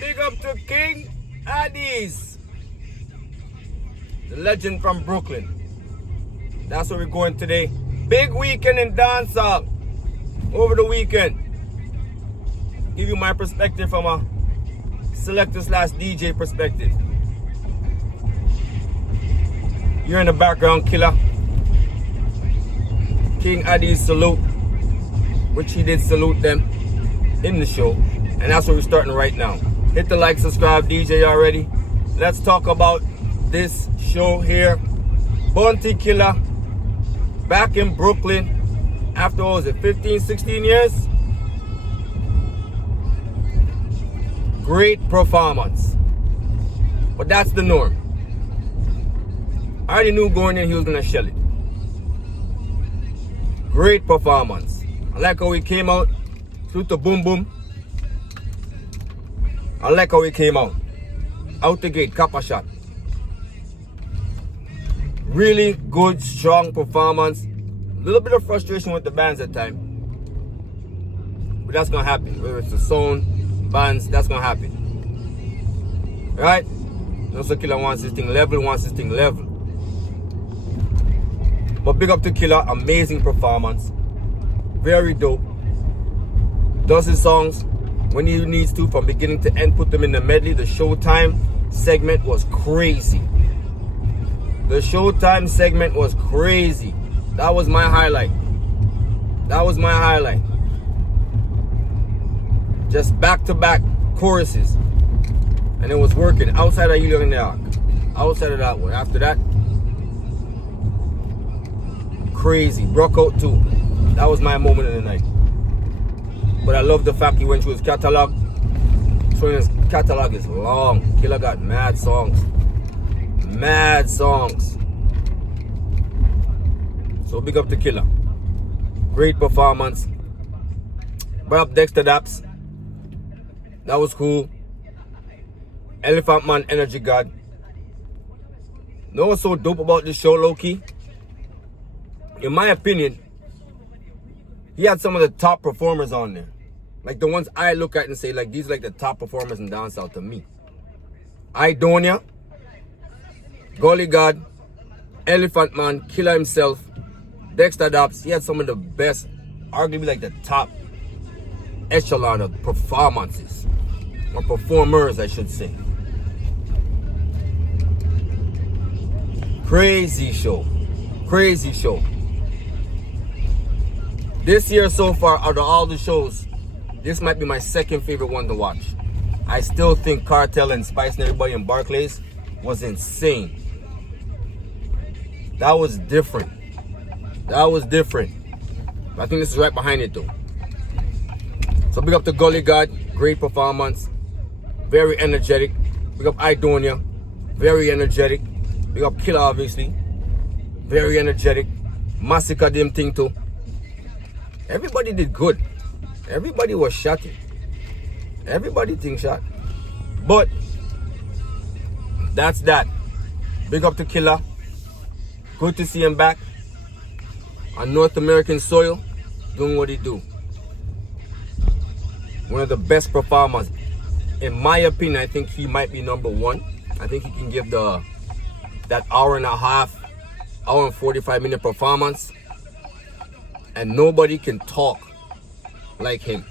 Big up to King Addies, the legend from Brooklyn. That's where we're going today. Big weekend in dancehall over the weekend. Give you my perspective from a selector slash DJ perspective. You're in the background, KILLA. King Addies salute, which he did salute them in the show. And that's where we're starting right now. Hit the like, subscribe, DJ already. Let's talk about this show here. Bounty KILLA, back in Brooklyn after, what was it, 15, 16 years? Great performance. But that's the norm. I already knew going in he was gonna shell it. Great performance. I like how he came out. Shoot the boom boom. I like how he came out. Out the gate, copper shot. Really good, strong performance. A little bit of frustration with the bands at times. But that's gonna happen. Whether it's the sound, bands, that's gonna happen. Right? Also KILLA wants this thing level. But big up to KILLA, amazing performance. Very dope. Does his songs when he needs to, from beginning to end, put them in the medley. The Showtime segment was crazy. The Showtime segment was crazy. That was my highlight. Just back-to-back choruses. And it was working outside of Helium in the Ark. Outside of that one. After that, crazy. Broke out too. That was my moment of the night. But I love the fact he went through his catalog. So his catalog is long. KILLA got mad songs. So big up to KILLA. Great performance. Brought up Dexter Daps. That was cool. Elephant Man, Energy God. You know what's so dope about this show, low-key? In my opinion, he had some of the top performers on there. Like the ones I look at and say, like, these are like the top performers in dancehall to me. Idonia, Gully God, Elephant Man, KILLA himself, Dexter Daps. He had some of the best, arguably like the top echelon of performances. Or performers, I should say. Crazy show. This year so far, out of all the shows, this might be my second favorite one to watch. I still think Kartel and Spice and everybody in Barclays was insane. That was different. But I think this is right behind it though. So big up to Gully God, great performance. Very energetic. Big up Idonia, very energetic. Big up KILLA, obviously. Very energetic. Massacre them thing too. Everybody did good. Everybody was shotting. Everybody think shot. But that's that. Big up to KILLA. Good to see him back on North American soil, doing what he do. One of the best performers. In my opinion, I think he might be number one. I think he can give that hour and 45-minute performance. And nobody can talk like him.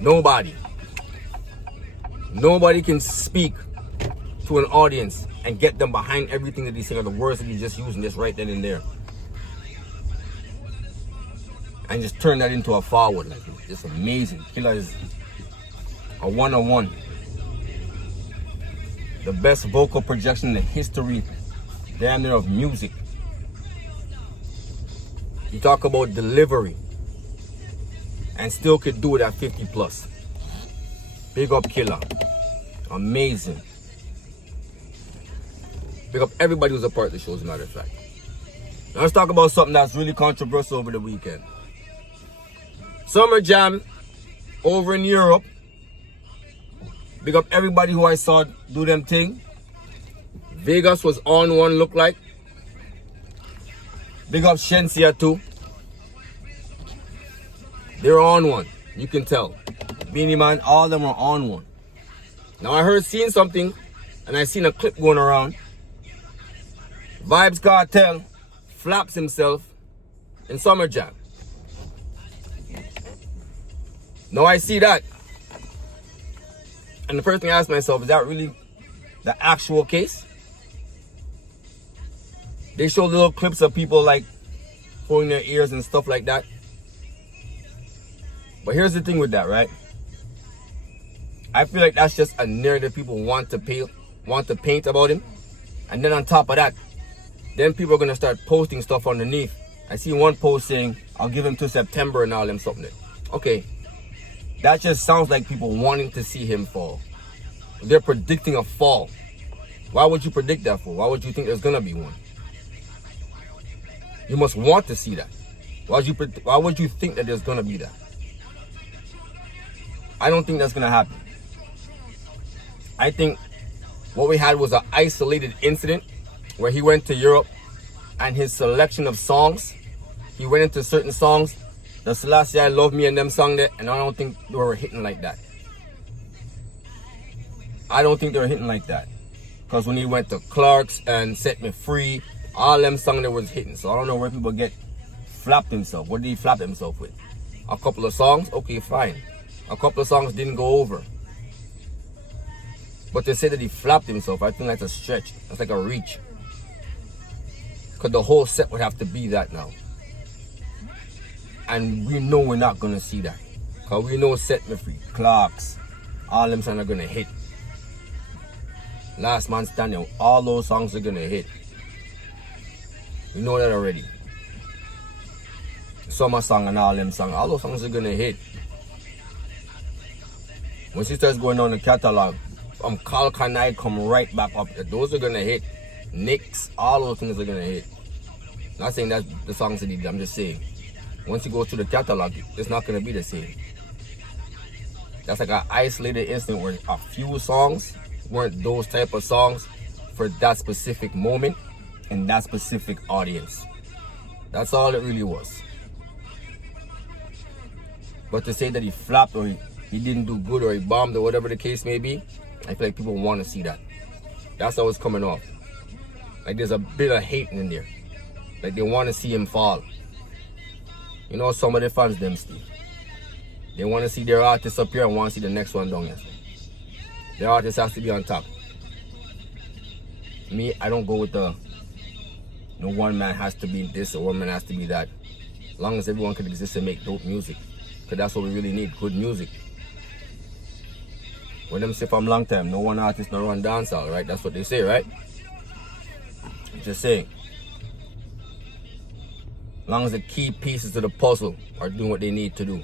Nobody can speak to an audience and get them behind everything that he's saying, or the words that he's just using just right then and there. And just turn that into a forward. Like, it's amazing. KILLA is a one-on-one. The best vocal projection in the history, damn near, of music. You talk about delivery and still could do it at 50 plus. Big up KILLA. Amazing. Big up everybody who's a part of the show, as a matter of fact. Now let's talk about something that's really controversial over the weekend. Summer Jam over in Europe. Big up everybody who I saw do them thing. Vegas was on one, look like. Big up Shensia too. They're on one. You can tell. Beanie Man, all of them are on one. Now I seen something, and I seen a clip going around. Vybz Kartel flaps himself in Summer Jam. Now I see that. And the first thing I ask myself, is that really the actual case? They show little clips of people like pulling their ears and stuff like that. But here's the thing with that, right? I feel like that's just a narrative people want to paint about him. And then on top of that, then people are going to start posting stuff underneath. I see one post saying, I'll give him to September and all them something. Okay. That just sounds like people wanting to see him fall. They're predicting a fall. Why would you predict that for? Why would you think there's going to be one? You must want to see that. Why would you think that there's going to be that? I don't think that's going to happen. I think what we had was an isolated incident where he went to Europe and his selection of songs, he went into certain songs, the Selassie I Love Me and them song there, and I don't think they were hitting like that. I don't think they were hitting like that. Because when he went to Clark's and Set Me Free, all them songs there was hitting. So I don't know where people get flapped himself. What did he flap himself with? A couple of songs? Okay, fine. A couple of songs didn't go over. But to say that he flapped himself, I think that's a stretch. That's like a reach. Because the whole set would have to be that now. And we know we're not going to see that. Because we know Set Me Free, Clark's, all them songs are going to hit. Last Man Standing, all those songs are going to hit. We know that already. Summer Song and all them songs, all those songs are going to hit. When she starts going on the catalog, Call Can I come right back up. Those are going to hit. Nicks, all those things are going to hit. Not saying that's the songs that he did, I'm just saying. Once you go through the catalog, it's not going to be the same. That's like an isolated incident where a few songs weren't those type of songs for that specific moment and that specific audience. That's all it really was. But to say that he flopped or he didn't do good or he bombed or whatever the case may be, I feel like people want to see that. That's how it's coming off. Like there's a bit of hate in there. Like they want to see him fall. You know, some of the fans, them, Steve. They want to see their artist up here and want to see the next one down here. Their artist has to be on top. Me, I don't go with the one man has to be this or one man has to be that. As long as everyone can exist and make dope music. Because that's what we really need, good music. When them say from long time, no one artist, no one dancehall, right? That's what they say, right? Just saying. As long as the key pieces to the puzzle are doing what they need to do.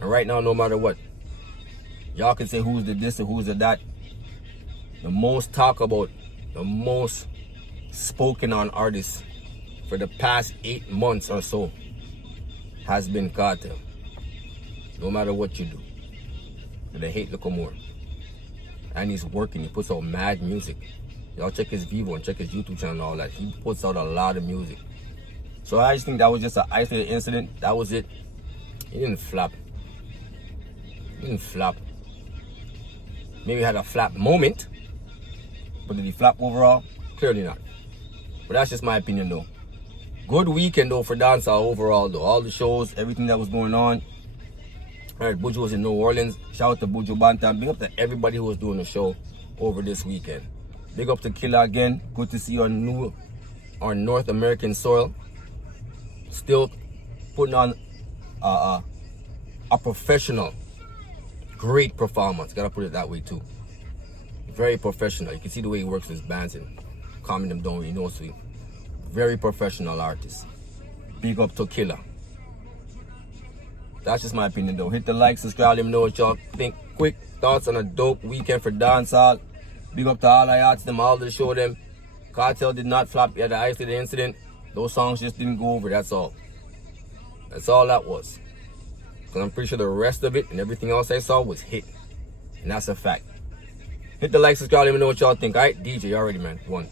And right now, no matter what, y'all can say who's the this or who's the that. The most talk about, the most spoken on artist for the past 8 months or so has been Kartel. No matter what you do. But they hate little more. And he's working, he puts out mad music. Y'all check his Vivo and check his YouTube channel and all that. He puts out a lot of music. So I just think that was just an isolated incident. That was it. He didn't flap. He didn't flap. Maybe he had a flap moment. But did he flap overall? Clearly not. But that's just my opinion though. Good weekend though for dancehall overall though. All the shows, everything that was going on. Alright, Buju was in New Orleans. Shout out to Buju Bantam. Big up to everybody who was doing the show over this weekend. Big up to KILLA again. Good to see you on North American soil. Still putting on a professional, great performance. Gotta put it that way too. Very professional. You can see the way he works with his bands and calming them down. You know, so very professional artist. Big up to KILLA. That's just my opinion though. Hit the like, subscribe, let me know what y'all think. Quick thoughts on a dope weekend for dancehall. Big up to all I artists, them all to show them. Kartel did not flop at the isolated incident. Those songs just didn't go over, that's all. That's all that was. Because I'm pretty sure the rest of it and everything else I saw was hit. And that's a fact. Hit the like, subscribe, let me know what y'all think. Alright, DJ, you already, man. One.